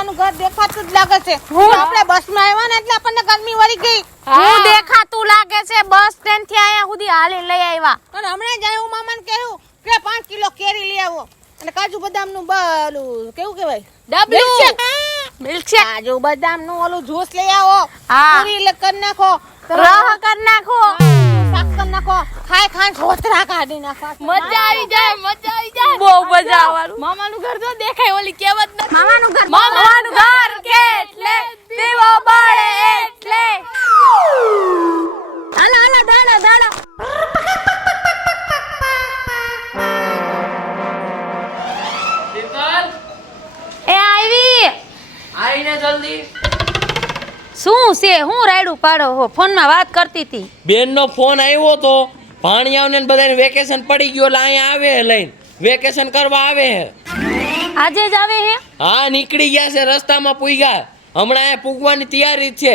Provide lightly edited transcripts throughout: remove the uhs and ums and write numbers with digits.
મામાનું ઘર દેખાતું જ લાગે છે. આપણે બસમાં આવ્યા ને એટલે આપણને ગરમી વળી ગઈ. હું દેખાતું લાગે છે? બસ સ્ટેન્ડ થી અહીંયા સુધી હાલી લઈ આવ્યા. અને હમણાં જ હું મામાને કહ્યું કે 5 કિલો કેરી લઈ આવો અને કાજુ બદામનું ઓલું કેવું કહેવાય ડબલું મિલ્કશેક, કાજુ બદામનું ઓલું જ્યુસ લઈ આવો. હા. પૂરી કરી નાખો, રહ કર નાખો, શાક કરી નાખો, ખાઈ છોતરા કાઢી નાખો. મજા આવી જાય, મજા આવી જાય, બહુ મજા આવવાનું. મામાનું ઘર તો દેખાય, ઓલી કહેવત નથી. મામાનું ઘર એટલે દીવો બળે એટલે. હાલો હાલો દાડો દાડો. એ આવી આઈને જલ્દી. શું છે? હું રાયડું પાડો હો? ફોનમાં વાત કરતી હતી. બેનનો ફોન આવ્યો તો ભાણિયાઓને બધાને વેકેશન પડી ગયો એટલે અહીંયા આવે હે લઈને વેકેશન કરવા આવે હે. આજે જ આવે હે? હા નીકળી ગયા છે, રસ્તામાં પૂગ્યા, હમણાં અહીંયા પૂગવાની તૈયારી જ છે.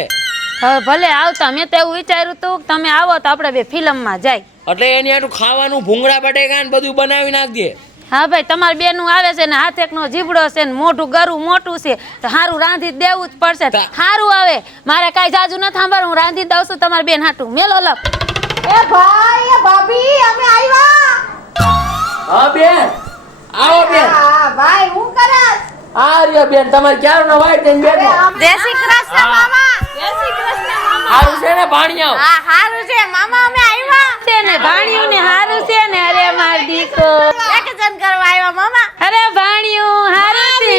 હવે ભલે આવતા. મેં તો એવું વિચાર્યું હતું કે તમે આવો તો આપણે બે ફિલ્મમાં જાય. એટલે એની આટલું ખાવાનું ભૂંગળા બટેકા ને બધું બનાવી નાખજે. હા ભાઈ, તમારી બેનું આવે છે ને હાથ એકનો જીબડો છે ને મોઢું ગરું મોટું છે તો સારું રાંધી દેવું જ પડશે. સારું આવે, મારે કાંઈ જાજુ ન સાંભળ, હું રાંધી દઉં છું તમારી બેન હાટું. મેલો લપ. એ ભાઈ, એ ભાભી, અમે આવ્યા. હા બેન, આવો બેન. હા ભાઈ, હું કરસ? આ રહ્યો બેન, તમારે ક્યારનો વાઈટ થઈને બેઠો. જય શ્રી કૃષ્ણ મામા. જય શ્રી કૃષ્ણ મામા. સારું છે ને ભાણિયાઓ? હા સારું છે મામા, અમે આવ્યા છે ને ભાણિયું ને સારું છે ને. અરે માર દીકો વેકેશન કરવા આવ્યા મામા. અરે ભાણિયું સારું છે.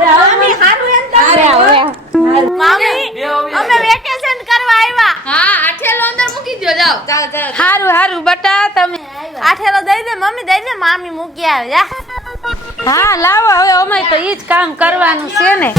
મામી હારું એમ તમે. મામી અમે વેકેશન કરવા આવ્યા. હા આઠેલો અંદર મૂકી દો, જાઓ. ચાલ ચાલ. સારું સારું બટા, તમે આઠેલો દઈ દે મમ્મી, દઈ દે, મામી મૂકી આવે. જા. હા લાવો, હવે અમે તો ઈ જ કામ કરવાનું છે ને.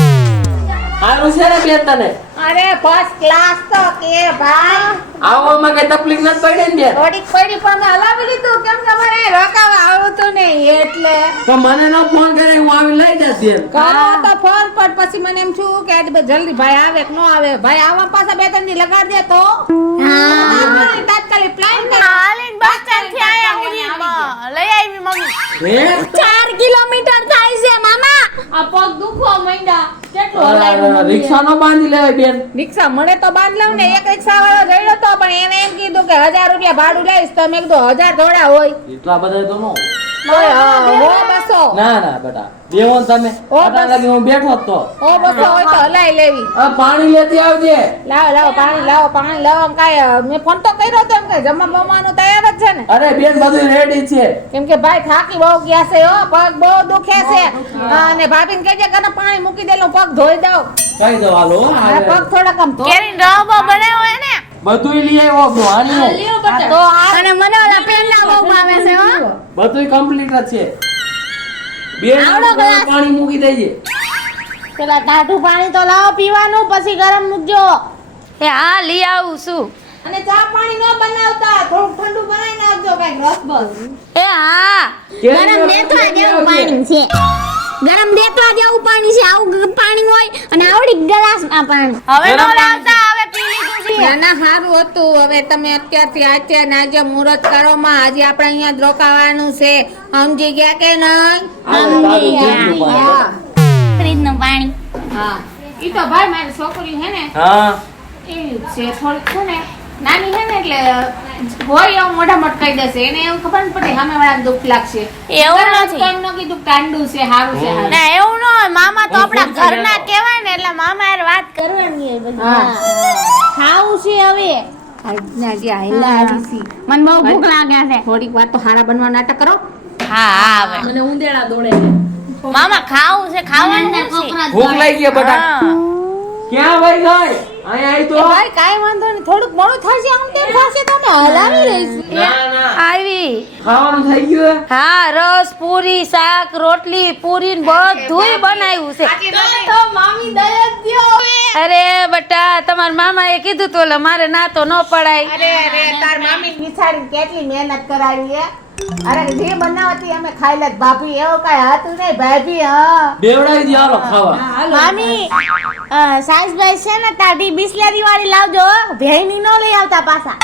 સારું છે ને બેન તને? અરે ફર્સ્ટ ક્લાસ તો કે ભાઈ. આવવામાં કઈ તકલીફ નથી પડી ને બેન? થોડીક પડી પણ હલાવી લીધું કેમ કે મારે રોકાવા આવતું નહીં એટલે. તો મને ન ફોન કરે, હું આવી લઈ જઈશ બેન. કરો તો ફોન પર પછી મને એમ છું કે આજે જલ્દી ભાઈ આવે કે ન આવે. ભાઈ આવવા પાછા 2-3 દી લગાડ દે તો. હા તાત્કાલિક પ્લાન કર. હાલીન બસ સ્ટેન્ડ થી આયા હું લઈ આવી મમ્મી. હે 4 કિલોમીટર થાય છે મામા. આ પગ દુખવા માંડ્યા. કેટલું હલાવ્યું રિક્ષા નો બાંધી લેવાય બેન. રિક્ષા મળે તો બાંધ લઉં ને. એક રિક્ષા વાળો જઈડો તો પણ એને એમ કીધું કે 1000 રૂપિયા ભાડું લઈશ તો મેં કીધું 1000 થોડા હોય. એટલા બધા તો નો. હો બસો. ના ના બેટા, બેવો ને તમે. આટલા લગી હું બેઠો જ તો. હો બસો હોય તો હલાઈ લેવી. આ પાણી લેતી આવજે. લાવો પાણી લાવો. કાંઈ મેં ફોન તો કર્યો તો એમ કે જમવા બમવાનું તૈયાર જ છે ને. અરે બેન બધું રેડી છે. કેમ કે ભાઈ થાકી બહુ ગયા છે હો, પગ બહુ દુખે છે. અને ભાભીને કહેજે કે પાણી મૂકી દેલું પગ ધોઈ દઉં. કઈ દો હાલો. આ પગ થોડા કમ ધો. કેરી રવો બનાવ્યો હે ને. બધું લઈ આવ્યો તો હાલ્યો. તો આ અને મને ઓલા પેંડા બહુ ભાવે છે હો. બધું કમ્પ્લીટ જ છે. બેન પાણી મૂકી દેજે. પેલા ટાઢું પાણી તો લાવો પીવાનું, પછી ગરમ મૂકજો. એ હા લઈ આવું છું. અને ચા પાણી ન બનાવતા, થોડું ઠંડુ બનાવી નાખજો કઈક રસ બસ. એ હા ગરમ દેખવા જેવું પાણી છે. ગરમ દેખવા જેવું પાણી છે. આવું પાણી હોય અને આવડી ગ્લાસમાં પાણી. હવે નો લાવતા, હવે પી લીધું છે. નાના સારું હતું. હવે તમે અત્યારથી આજે મુહૂર્ત કરો માં. આજે આપણે અહીંયા જ રોકાવાનું છે. સમજી ગયા કે નહીં? સમજી ગયા. ફ્રીજનું પાણી. હા ઈ તો ભાઈ મારી છોકરી હે ને હા એવી જ છે. થોડીક છે ને નાની હે ને એટલે હોય એવું મોઢા મોટ કહી દેશે. એને એવું ખબર ન પડે સામે વાળાને દુઃખ લાગશે. એવું નથી. એમ ન કીધું કાંડું છે સારું છે સારું. ના એવું ન હોય. મામા તો આપણા ઘરના કહેવાય ને એટલે મામા યાર વાત કરવાની હોય બધી. હા. ખાવું છે હવે. મને બહુ ભૂખ લાગે છે. થોડીક વાર તો હારા બનવા નાટક કરો. હા આવે. મને ઉંદેડા દોડે છે. મામા ખાવું છે, ખાવાનું છે. ભૂખ લાગી ગઈ બટા. હા. ક્યાં વઈ ગઈ? અહીંયા આવી તો. ભાઈ કાઈ વાંધો નહીં. થોડુંક મોડું થશે આમ તેમ થશે તો અમે હલાવી લઈશું. ના ના આવી. ખાવાનું થઈ ગયું. હા રસ પૂરી શાક રોટલી પૂરી ને બધુંય બનાવ્યું છે. તો મામી દયા દ્યો. અરે બટા, તમારા મામાએ કીધું તો એટલે મારે ના તો ન પડાય. અરે તાર મામી વિચારીને કેટલી મહેનત કરાવી હે. અરે જે બનાવતી અમે ખાઈ લેત ભાભી. એવું કઈ હતું નહીં ભાભી. હા બેવડાવી દી હાલો ખાવા. મામી સાસભાઈ છે ને તાડી બિસ્લેરી વાળી લાવજો. ભેણી નો લઈ આવતા પાછા.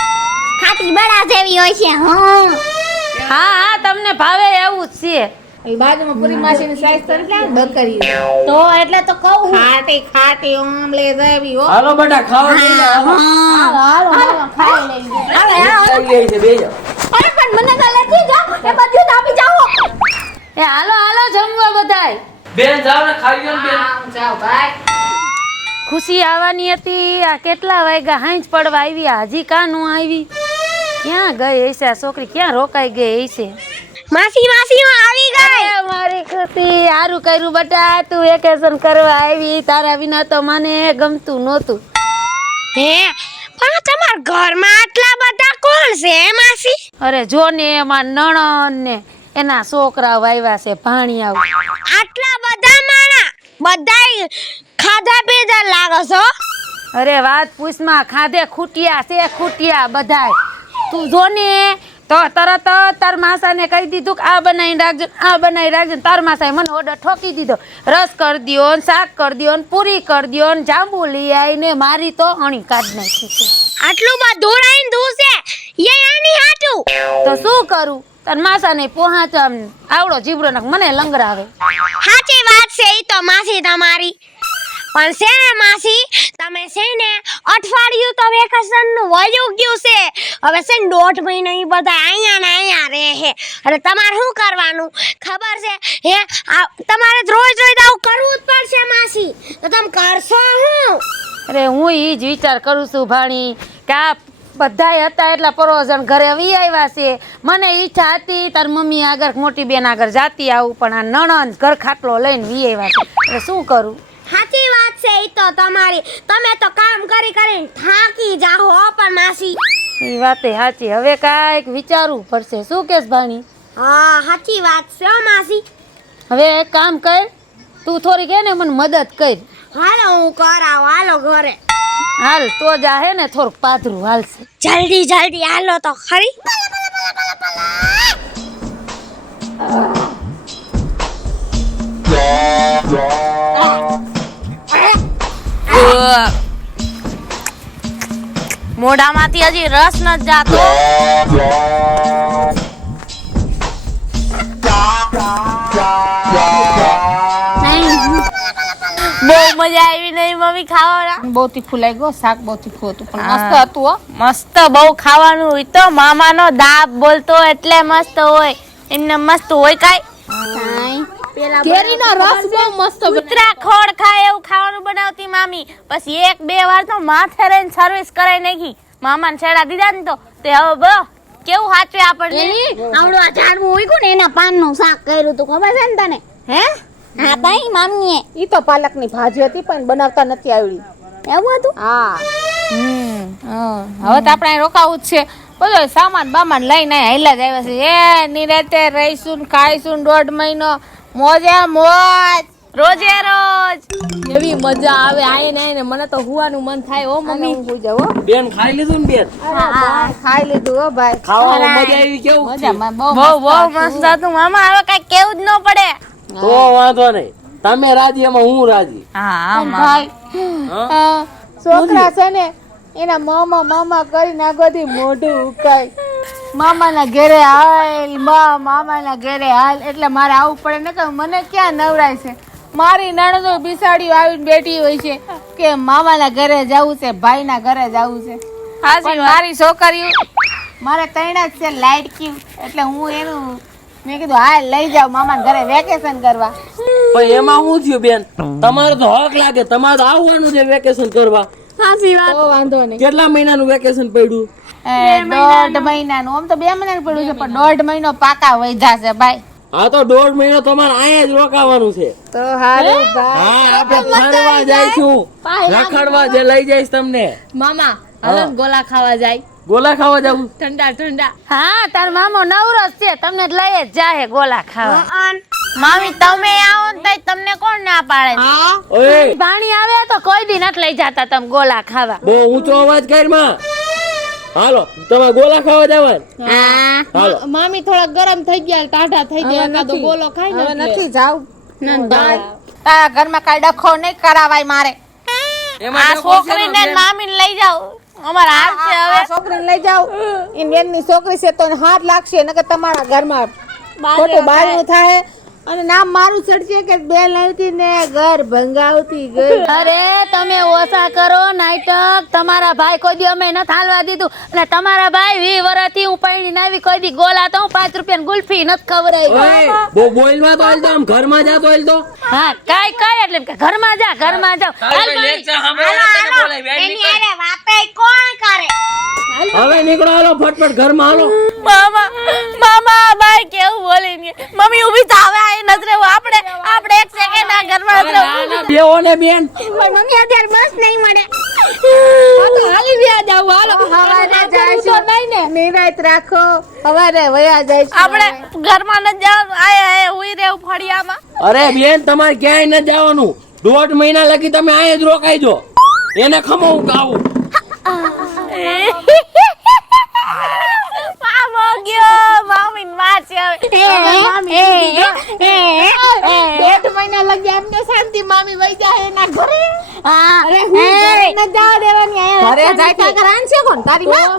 ખાટી બડા જેવી હોય છે. હા હા તમને ભાવે એવું જ છે. એ બાજુમાં પૂરી માસીની સાઈઝ તો એટલે બકરી તો એટલે તો કહું ખાટી ખાટી ઓમલે દેવી હો હાલો બેટા ખાવા લઈ જાઓ હાલો ખાઈ લેજો આવી છે બેજો અરે પણ મને તો લેતી જા એ બધું જ આપી જાઓ એ હાલો જમવા બધાય બેન જાવ ને ખાઈ લો ને બેન જાઓ ભાઈ ખુશી આવવાની હતી આ કેટલા વાગ્યા હાંજ પડવા આવી આ હજી કાં નો આવી ક્યાં ગઈ હશે આ છોકરી ક્યાં રોકાઈ ગઈ હશે માસી હું આવી ગઈ અરે મારી ખુશી હારું કર્યું બટા તું વેકેશન કરવા આવી તારા વિના તો મને ગમતું નહોતું હે પણ તમારા ઘરમાં આટલા બધા કોણ છે હે માસી અરે જો ને એમાં નણંદ ને એના છોકરા વાવ્યા છે ભાણિયા આટલા બધા માણા બધાય ખાધા પીધા લાગો છો અરે વાત પૂછમાં ખાધે ખૂટ્યા છે ખૂટ્યા બધાય તું જો ને તો તરત જ તાર માસાને કહી દીધું કે આ બનાવી રાખજો તાર માસાએ મને ઓર્ડર ઠોકી દીધો રસ કરી દ્યો ને શાક કરી દ્યો ને પૂરી કરી દ્યો ને જાંબુ લઈ આવીને મારી તો અણી કાઢ નાખી છે આટલું બધું રાઈન ધૂસે એ આની હાટું તો શું કરું તાર માસાને પોહાચ આવડો જીબડો નાખ મને લંગરાવે સાચી વાત છે ઈ તો માસી તમારી પણ છે ને માસી તમે છે ને અઠવાડિયું તો વેકેશન નું વયું ગયું છે હવે છે ને 1.5 મહિનો ઈ બધા અહીંયા ને અહીંયા રહે છે એટલે તમારે શું કરવાનું ખબર છે હે તમારે રોજ આવું કરવું જ પડશે માસી તો તમે કરશો શું અરે હું ઈ જ વિચાર કરું છું ભાણી કે આ બધાય હતા એટલા પરોજન ઘરે વી આવ્યા છે મને ઈચ્છા હતી તાર મમ્મી આગળ મોટી બેન આગળ જાતી આવું પણ આ નણંદ ઘર ખાટલો લઈને વી આવ્યા છે એટલે શું કરું સાચી વાત છે ઈ તો તમારી તમે તો કામ કરીને થાકી જાઓ પણ માસી એ વાતે સાચી હવે કાંઈક વિચારવું પડશે શું કેસ ભાણી હા સાચી વાત છે હો માસી હવે એક કામ કર તું થોડી કે ને મને મદદ કર હાલો હું કરાવ હાલો ઘરે હાલ તો જા હે ને થોડુંક પાતળું હાલશે જલ્દી હાલો તો ખરી મોઢામાંથી હજી રસ ન જાતો બહુ મજા આવી નહીં મમ્મી ખાવાના બહુ તીખું લાગ્યું શાક બહુ તીખું હતું પણ મસ્ત હતું હો મસ્ત બહુ ખાવાનું હોય તો મામાનો દાબ બોલતો એટલે મસ્ત હોય એમને મસ્ત હોય કાઈ કેરીનો રસ બહુ મસ્ત કૂતરા ખોડ ખાય એવું ખાવાનું બનાવતી મામી પછી 1-2 વાર તો માથે રહીને સર્વિસ કરાઈ નાખી મામાને છેડા દીધા ને તો તે હવે બહુ કેવું સાચવે આપણને આવડું આ ઝાડવું ઉગ્યું ને એના પાનનું શાક કર્યું તું ખબર છે ને તને હે હા ભાઈ મામીએ ઈ તો પાલકની ભાજી હતી પણ બનાવતા નથી આવડી એવું હતું હા હવે તો આપણે અહીં રોકાવું જ છે બધો સામાન બામાન લઈને હેલા જ આવ્યા છે એ નિરાતે રહીશું ને ખાઈશું 1.5 મહિનો મોજે મોજ રોજે રોજ એવી મજા આવે આઈને આઈને મને તો હુવાનું મન થાય હો મમ્મી હું જાવ હો બેન ખાઈ લીધું ને બેન ખાઈ લીધું હો ભાઈ ખાવામાં મજા આવી કેવું મજામાં બહુ બહુ મસ્ત હતું મામા હવે કઈ કેવું જ ન પડે તો વાંધો નહીં તમે રાજી એમાં હું રાજી હા ભાઈ છોકરા છે ને એના મામા કરીને આ બધી મોઢું ઉકાય મામાના ઘરે હાલ મામાના ઘરે હાલ એટલે મારે આવવું પડે ને કે મને ક્યાં નવરાય છે મારી નણંદો બિસાડીઓ આવીને બેઠી હોય છે કે મામાના ઘરે જવું છે ભાઈના ઘરે જવું છે પણ મારી છોકરીઓ મારે ત્રણ જ છે લાડકી એટલે હું એનું મેં કીધું હાલ લઈ જાવ મામાના ઘરે વેકેશન કરવા પણ એમાં શું થયું બેન તમારે તો હક લાગે તમારે તો આવવાનું છે વેકેશન કરવા તો વાંધો નહીં કેટલા મહિનાનું વેકેશન પડ્યું 1.5 મહિનાનું આમ તો 2 મહિનાનું પડ્યું છે પણ 1.5 મહિનો પાકા વૈધા છે ભાઈ આ તો 1.5 મહિનો તમારે અહીંયા જ રોકાવાનું છે તો હારું ભાઈ હા આપણે ફરવા જઈશું રખડવા જે લઈ જઈશ તમને મામા હવે ગોલા ખાવા જાય ગોલા ખાવા જવું ઠંડા ઠંડા હા તાર મામો નવરો જ છે તમને જ લઈ જ જાહે ગોલા ખાવા મામી તમે આવો ને તઈ તમને કોણ ના પાડે ઓય પાણી આવે તો કોઈ દી નથી લઈ જાતા તમે ગોલા ખાવા બહુ ઊંચો અવાજ કર માં હાલો તમે ગોલા ખાવા જવાનું હાલો મામી થોડા ગરમ થઈ ગયા ટાઢા થઈ ગયા એકાદો ગોલો ખાઈ ને નથી જાવ તારા ઘરમાં કાઈ ડખો નહીં કરાવાય મારે આ છોકરીને ને મામીને લઈ જાવ અમાર હાલ છે હવે છોકરીને લઈ જાવ ઈન બેનની છોકરી છે તો હાથ લાગશે નકર તમારા ઘરમાં ખોટું બાયનું થાય અને નામ મારું ચડશે કે બેન આવતી ને ઘર ભંગાવતી ગઈ. અરે તમે ઓછા કરો નાટક. તમારા ભાઈ કોઈ દી અમે નથી હાલવા દીધું અને તમારા ભાઈ 20 વર્ષથી હું પૈણી આવી કોઈ દી ગોલા તો હું 5 રૂપિયાની ગુલ્ફી નથી ખવડાવી. ઓય બહુ બોલવા તો હાલ તો આમ ઘરમાં જા તો હાલ તો હા કાઈ એટલે કે ઘરમાં જા જાઓ. હાલ ભાઈ. એની અરે વાતે કોણ કરે? હવે નીકળો હાલો ફટફટ ઘરમાં હાલો. મામા ભાઈ કેવું બોલી ને મમ્મી ઊભી થાવ આ નજરે આપણે એક સેકન્ડ આ ઘરમાં ના બેહો ને બેન. પણ મમ્મી અત્યારે બસ નહીં મળે. હાલી વ્યા જાવ હાલો. હવારે જાશું ને નિરાત રાખો. હવારે વયા જઈશું. આપણે ઘરમાં ન જાવ આય ઉઈ રેવ ફળિયામાં. અરે બેન તમારે ક્યાંય ન જવાનું. 1.5 મહિના લગી તમે અહીંયા જ રોકાઈજો. એને ખમો હું ખાવું. મામો ગયો મમ્મી મારશે હવે. 1.5 મહિના લગી એમને શાંતિ મામી વઈ જાય એના ઘરે. અરે ન જવા દેવાની અહીંયા. ઘરે જાય કરાન છે કોણ તારી માં?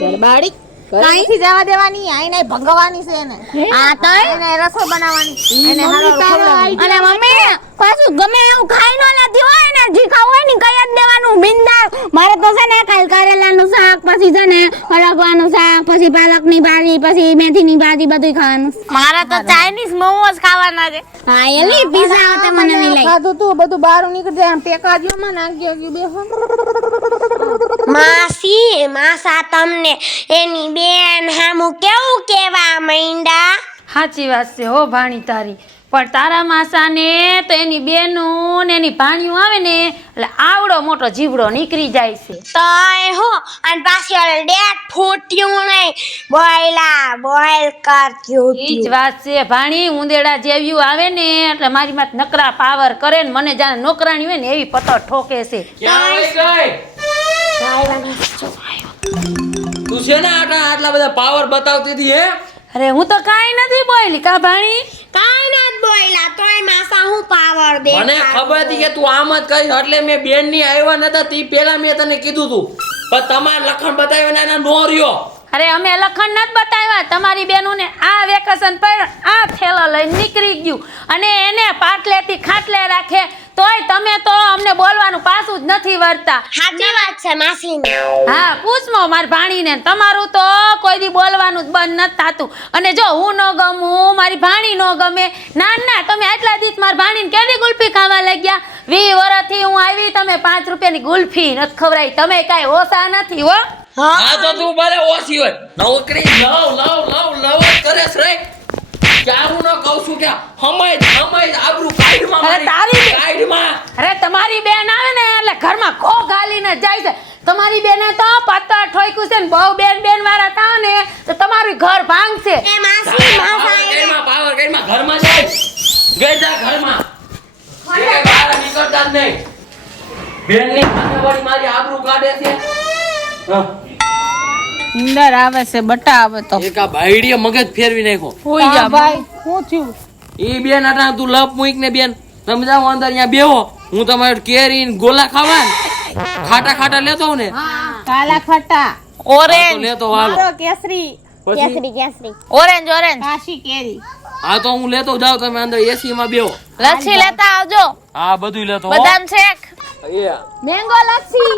ગરબાડી કાંઈથી જવા દેવાની આઈને ભંગવાની છે એને. આ તો એને રસો બનાવવાની એને હારો ખવડાવવાની. અને મમ્મી પાછું ગમે એવું ખાઈ નો લેતી હોય ને જી ખાવું હોય ને કઈ જ દેવાનું બિંદાસ. મારે તો છે ને કાલ કારેલાનું શાક પછી છે ને હળગવાનું શાક પછી પાલકની ભાજી પછી મેથીની ભાજી બધું ખાવાનું. મારા તો ચાઇનીઝ મોમોસ ખાવાના છે. હા એલી પીઝા હોતે મને નહીં લાગી. ખાધું તું બધું બહાર નીકળી જાય ટેકાજીઓમાં નાખી ગયું બેહો. માસી માસા તમને એની બેન હામું કેવું કેવા માંડ્યા? સાચી વાત છે હો ભાણી તારી. પણ તારા માસાને તો એની બેનું ને એની ભાણિયું આવે ને એટલે આવડો મોટો જીવડો નીકળી જાય છે. તોય હો અને પાછળ ડેટ ફૂટ્યું નહીં બોઈલ કરતું ઈ જ વાત છે ભાણી. ઉંદેડા જેવ્યું આવે ને એટલે મારી માથ નકરા પાવર કરે ને મને જાણે નોકરાણી હોય ને એવી પતો ઠોકે છે. ક્યાં વઈ ગઈ? તું છે ને આટલા બધા પાવર બતાવતી હતી હે? અરે હું તો કાંઈ નથી બોલી કા ભાણી. કાઈ નથી બોયલા તોય માસા હું પાવર દે. મને ખબર હતી કે તું આમ જ કહીશ એટલે મેં બેન ની આવ્યા નતા તી પેલા મેં તને કીધું તું પણ તમાર લખણ બતાવ્યો ને એના નો રહ્યો. અરે અમે લખણ નથી બતાવ્યા. તમારી બેનું ને આ વેકેશન પર આ થેલો લઈને નીકળી ગયું અને એને પાટલેથી ખાટલે રાખે તોય તમે તો અમને બોલવાનું પાછું જ નથી વળતા. સાચી વાત છે માસી ને. હા પૂછમો મારી ભાણીને. તમારું તો કોઈ દી બોલવાનું જ બંધ નથી થતું. અને જો હું ન ગમું મારી ભાણી ન ગમે ના તમે આટલા દિવસ મારી ભાણીને કેવી ગુલ્ફી ખાવા લાગ્યા. 20 વર્ષથી હું આવી તમે 5 રૂપિયાની ગુલ્ફી નથી ખવડાવી. તમે કાંઈ ઓછા નથી હો. હા તો તું ભલે ઓછી હોય નોકરી લવ જ કરે છે રે. ક્યારું ન કહું છું કે હમાય આબરૂ કાઢમાં અરે તારી કાઢમાં. અરે તમારી બેન આવે ને એટલે ઘરમાં ખો ગાલીને જાય છે. તમારી બેને તો પત્તા ઠોક્યું છે ને બહુ બેન વાળા તા ને તો તમારું ઘર ભાંગશે. એ માસી માસા પાવર કાઢમાં ઘરમાં જાય. ગઈ જા ઘરમાં. એ બહાર નીકળતા જ નહીં. બેન ની ખાને વાળી મારી આબરૂ કાઢે છે. હા ઇન્દર આવે છે બટા આવે તો. એક આ બાયડીએ મગજ ફેરવી નાખ્યો. હોઈ જા ભાઈ શું થયું? ઈ બેન આટા તું લપ મૂક ને બેન તમે જાઓ અંદર અહીંયા બેહો. હું તમારે કેરી ને ગોલા ખાવા ને ખાટા લેતો ને કાલા ખટા તો ઓરેન્જ લેતો હાલો. મારો કેસરી પછી કેસરી ઓરેન્જ કાશી કેરી. હા તો હું લેતો જાવ તમે અંદર એસી માં બેહો. લચ્છી લેતા આવજો. હા બધું લેતો હો. બદામ શેક એ મેંગો લસ્સી.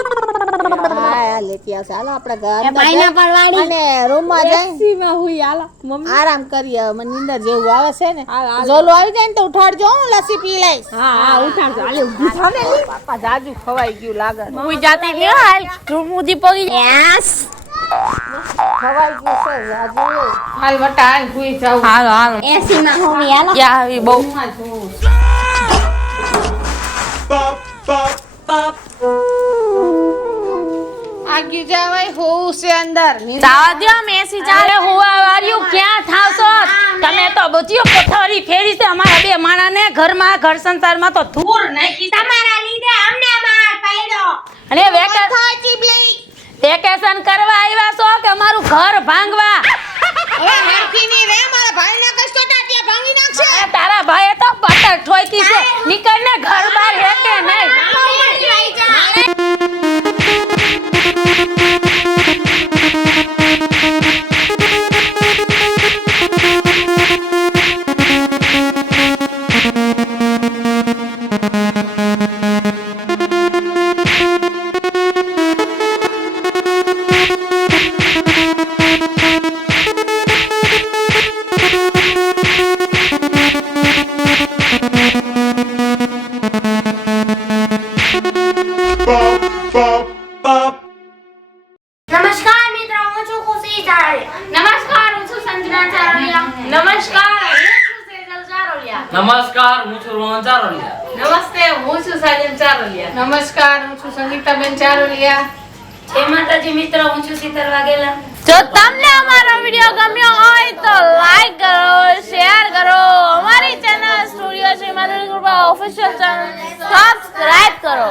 હા લેતી આવશે. હાલો આપણે ઘર પાઇનેપલ વાળી અને રૂમમાં જઈને હુઈ હાલો મમ્મી આરામ કરીએ. મને નીંદર જેવું આવે છે ને જોલું આવી જાય ને તો ઉઠાડજો હું લસ્સી પી લઈશ. હા ઉઠાડજો. હાલે ઊભી થાવ ને લી. પાપા જાજુ ખવાઈ ગયું લાગે. હું જાતી લ્યો હાલ રૂમ ઉધી પગી યસ ખવાઈ ગયું છે જાજુ. હાલ બટા હાલ હુઈ જાવ. હાલો એસી માં હોવી હાલો. ક્યાં આવી બહુ આગી જવાય હોવું છે અંદર. જાવા દ્યો મેસી ચાલે હુવા વાળ્યું ક્યાં થાવશો તમે તો બધી કોઠારી ફેરી છે અમારા બે માણાને ઘરમાં ઘર સંસારમાં તો ધૂળ નાખી છે. તમારા લીધે અમને બહાર પાડ્યો. અને વેકેશન કરવા આવ્યા છો કે અમારું ઘર ભાંગવા? હવે હરખીની રે મારા ભાઈને કષ્ટો તાત્યા ભાંગી નાખશે. અરે તારા ભાઈએ તો પટર ઠોકી છે. નીકળને ઘર બહાર હેકે નહીં. નમસ્કાર મિત્રો, હું છું ખુશી ચારડિયા. નમસ્કાર હું છું સંજના ચારોલિયા. નમસ્કાર હું છું સેજલ ચારોલિયા. નમસ્કાર હું છું રોહન ચારોલિયા. નમસ્તે હું છું સાજન ચારોલિયા. નમસ્કાર, હું છું સંગીતાબેન ચારોલિયા. જય માતાજી મિત્રો, હું છું શીતલ વાઘેલા. જો તમને અમારો વિડિયો ગમ્યો હોય તો લાઈક કરો, શેર કરો, અમારી ચેનલ સ્ટુડિયો શ્રી માધુરી કૃપા ઓફિશિયલ ચેનલ સબસ્ક્રાઇબ કરો.